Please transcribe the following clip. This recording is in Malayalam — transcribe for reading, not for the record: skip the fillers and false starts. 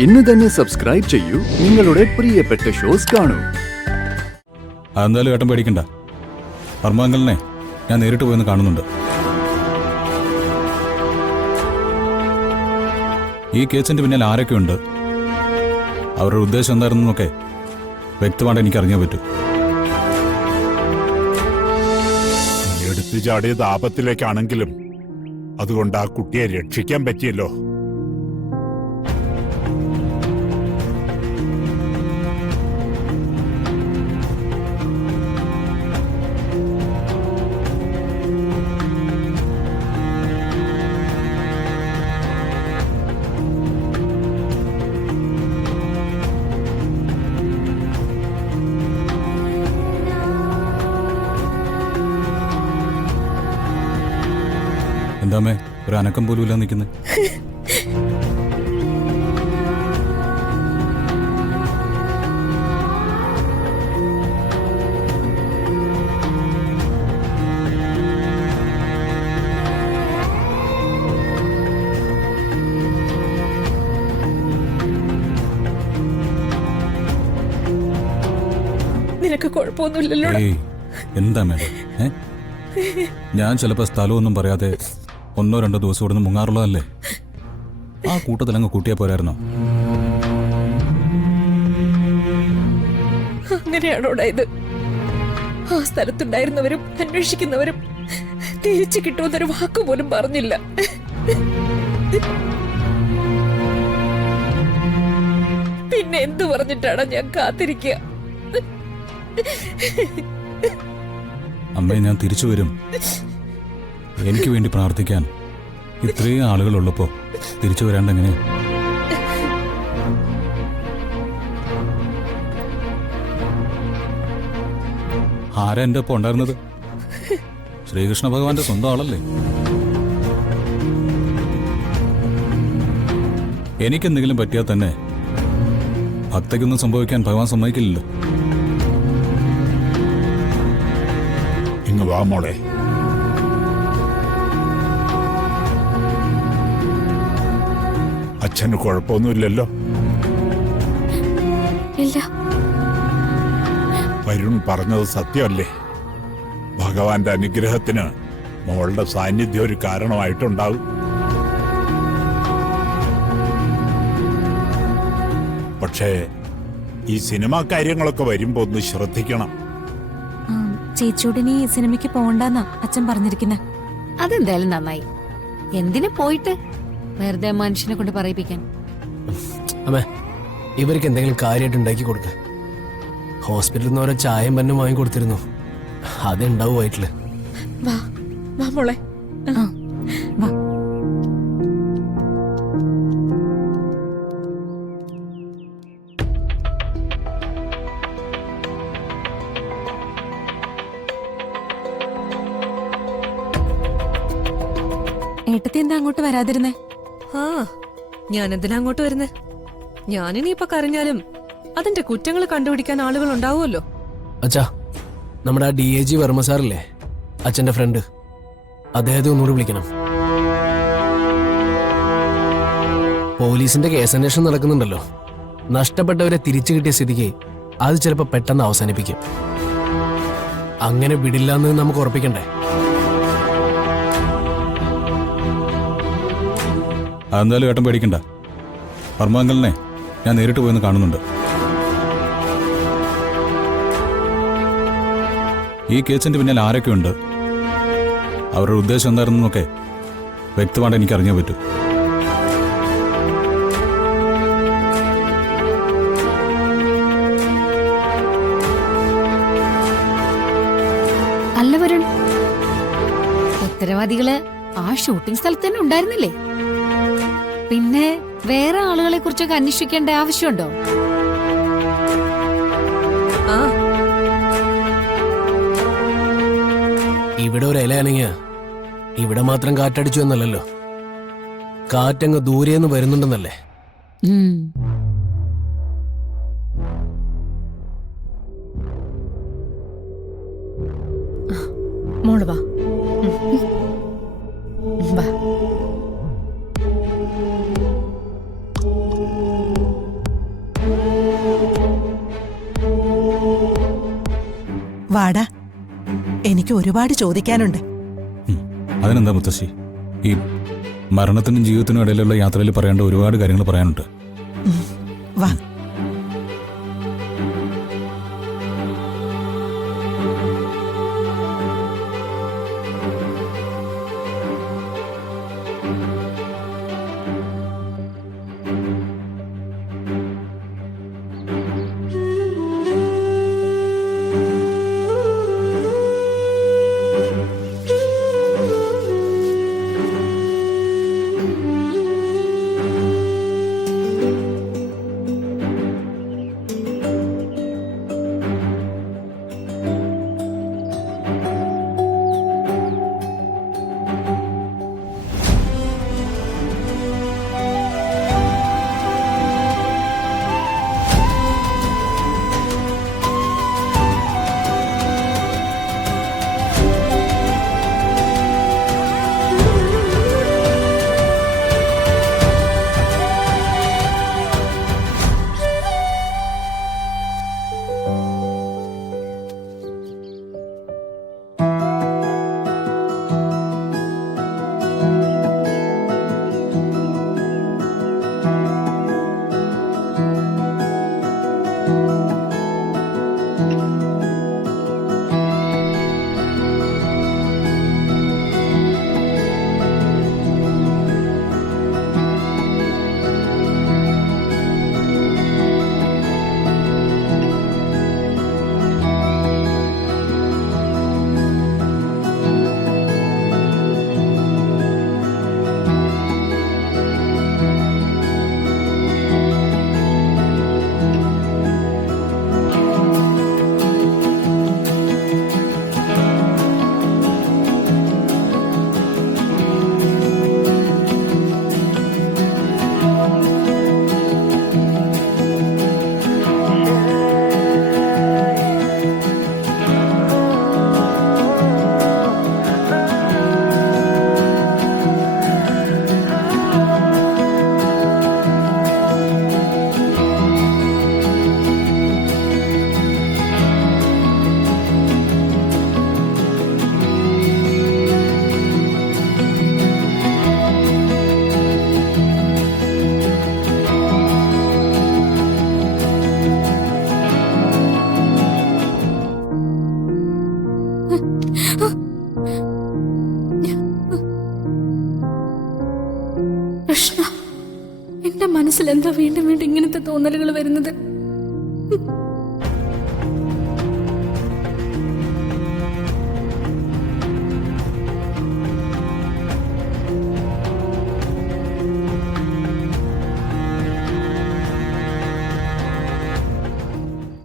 ഇന്ന് തന്നെ സബ്സ്ക്രൈബ് ചെയ്യൂ, നിങ്ങളുടെ പ്രിയപ്പെട്ട ഷോസ് കാണൂ. അതെന്തായാലും ഏട്ടൻ പേടിക്കണ്ട. വർമാങ്കലിനെ ഞാൻ നേരിട്ട് പോയെന്ന് കാണുന്നുണ്ട്. ഈ കേസിന്റെ പിന്നിൽ ആരൊക്കെയുണ്ട്, അവരുടെ ഉദ്ദേശം എന്തായിരുന്നൊക്കെ വ്യക്തമായിട്ട് എനിക്ക് അറിഞ്ഞേ പറ്റൂ. എടുത്തു ചാടിയത് ആപത്തിലേക്കാണെങ്കിലും അതുകൊണ്ട് ആ കുട്ടിയെ രക്ഷിക്കാൻ പറ്റിയല്ലോ. എന്താമേ ഒരു അനക്കം പോലും ഇല്ല നിൽക്കുന്നത്? നിനക്ക് കുഴപ്പമൊന്നുമില്ലല്ലോ? എന്താ മേഡം, ഞാൻ ചിലപ്പോ സ്ഥലമൊന്നും പറയാതെ 1-2 ദിവസം ഇവിടുന്ന് മുങ്ങാറുള്ളതല്ലേ. ആ കൂട്ടത്തിൽ അങ്ങ് കൂട്ടിയാ പോരായിരുന്നോ? അങ്ങനെയാണോടാ ഇത്? ആ സ്ഥലത്തുണ്ടായിരുന്നവരും അന്വേഷിക്കുന്നവരും തിരിച്ചു കിട്ടുമെന്നൊരു വാക്കുപോലും പറഞ്ഞില്ല. പിന്നെ എന്തു പറഞ്ഞിട്ടാണ് ഞാൻ കാത്തിരിക്കുക? അമ്മയെ ഞാൻ തിരിച്ചു വരും. എനിക്ക് വേണ്ടി പ്രാർത്ഥിക്കാൻ ഇത്രയും ആളുകളുള്ളപ്പോ തിരിച്ചു വരാണ്ടെങ്ങനെ? ആരാ എന്റെ ഒപ്പം ഉണ്ടായിരുന്നത്? ശ്രീകൃഷ്ണ ഭഗവാന്റെ സ്വന്തം ആളല്ലേ. എനിക്കെന്തെങ്കിലും പറ്റിയാൽ തന്നെ ഭക്തയ്ക്കൊന്നും സംഭവിക്കാൻ ഭഗവാൻ സമ്മതിക്കില്ലല്ലോ. ഇങ്ങ് വാ മോളെ. അച്ഛന് കുഴപ്പമൊന്നുമില്ലല്ലോ? ഇല്ല. വരുൺ പറഞ്ഞത് സത്യമല്ലേ? ഭഗവാന്റെ അനുഗ്രഹത്തിന് മോളുടെ സാന്നിധ്യം ഒരു കാരണമായിട്ടുണ്ടാവും. പക്ഷേ ഈ സിനിമാ കാര്യങ്ങളൊക്കെ വരുമ്പോ ഒന്ന് ശ്രദ്ധിക്കണം. ചേച്ചിയോടിനി സിനിമയ്ക്ക് പോകണ്ടെന്നാ അച്ഛൻ പറഞ്ഞിരിക്കുന്നെ. അതെന്തായാലും നന്നായി. എന്തിനു പോയിട്ട് വെറുതെ മനുഷ്യനെ കൊണ്ട് പറയിപ്പിക്കാൻ? അമ്മേ, ഇവർക്ക് എന്തെങ്കിലും കാര്യമായിട്ട് ഉണ്ടാക്കി കൊടുക്ക. ഹോസ്പിറ്റലിൽ നിന്ന് ഓരോ ചായയും പന്നും വാങ്ങി കൊടുത്തിരുന്നു, അതുണ്ടാവും വയറ്റില്. വാ വാ മോളെ. വാ. ഏട്ടത്തി എന്താ അങ്ങോട്ട് വരാതിരുന്നേ? ആ, ഞാനെന്തിനാ അങ്ങോട്ട് വരുന്നേ? ഞാനിനിയിപ്പൊ കരഞ്ഞാലും അതിന്റെ കുറ്റങ്ങൾ കണ്ടുപിടിക്കാൻ ആളുകൾ ഉണ്ടാവുമല്ലോ. അച്ഛാ, നമ്മുടെ ആ DAG വർമ്മ സാറില്ലേ, അച്ഛന്റെ ഫ്രണ്ട്, അദ്ദേഹത്തെ ഒന്നുകൂടി വിളിക്കണം. പോലീസിന്റെ കേസന്വേഷണം നടക്കുന്നുണ്ടല്ലോ. നഷ്ടപ്പെട്ടവരെ തിരിച്ചു കിട്ടിയ സ്ഥിതിക്ക് അത് ചിലപ്പോ പെട്ടെന്ന് അവസാനിപ്പിക്കും. അങ്ങനെ വിടില്ലെന്ന് നമുക്ക് ഉറപ്പിക്കണ്ടേ? അതെന്തായാലും ഏട്ടൻ പേടിക്കണ്ട. വർമാങ്കലിനെ ഞാൻ നേരിട്ട് പോയെന്ന് കാണുന്നുണ്ട്. ഈ കേസിന്റെ പിന്നിൽ ആരൊക്കെയുണ്ട്, അവരുടെ ഉദ്ദേശം എന്തായിരുന്നൊക്കെ വ്യക്തമായിട്ട് എനിക്ക് അറിഞ്ഞേ പറ്റൂ. അല്ല വരുൺ, ഉത്തരവാദികള് ആ ഷൂട്ടിംഗ് സ്ഥലത്ത് തന്നെ ഉണ്ടായിരുന്നില്ലേ? പിന്നെ വേറെ ആളുകളെ കുറിച്ചൊക്കെ അന്വേഷിക്കേണ്ട ആവശ്യമുണ്ടോ? ആ, ഇവിടെ ഒരു ഇല അനങ്ങിയ ഇവിടെ മാത്രം കാറ്റടിച്ചു എന്നല്ലല്ലോ, കാറ്റങ്ങ് ദൂരെന്ന് വരുന്നുണ്ടെന്നല്ലേ. മോള് വാ. വാ. വാടാ, എനിക്ക് ഒരുപാട് ചോദിക്കാനുണ്ട്. അതിനെന്താ മുത്തശ്ശി, ഈ മരണത്തിനും ജീവിതത്തിനും ഇടയിലുള്ള യാത്രയിൽ പറയേണ്ട ഒരുപാട് കാര്യങ്ങൾ പറയാനുണ്ട്. വാ. കൃഷ്ണ, എന്റെ മനസ്സിൽ എന്താ വീണ്ടും വീണ്ടും ഇങ്ങനത്തെ തോന്നലുകൾ വരുന്നത്?